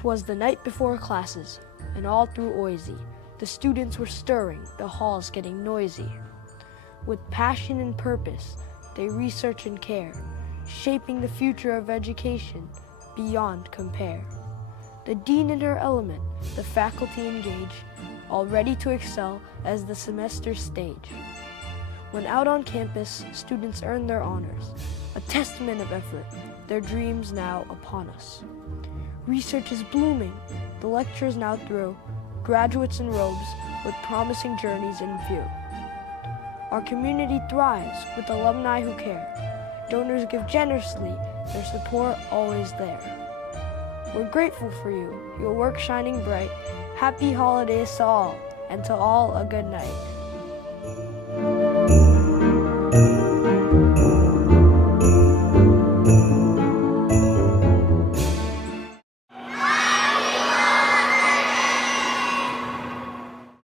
'Twas the night before classes, and all through OISE, the students were stirring, the halls getting noisy. With passion and purpose, they research and care, shaping the future of education beyond compare. The dean in her element, the faculty engage, all ready to excel as the semester stage. When out on campus, students earn their honors, a testament of effort, their dreams now upon us. Research is blooming, the lectures now through, graduates in robes with promising journeys in view. Our community thrives with alumni who care. Donors give generously, their support always there. We're grateful for you, your work shining bright. Happy holidays to all, and to all a good night.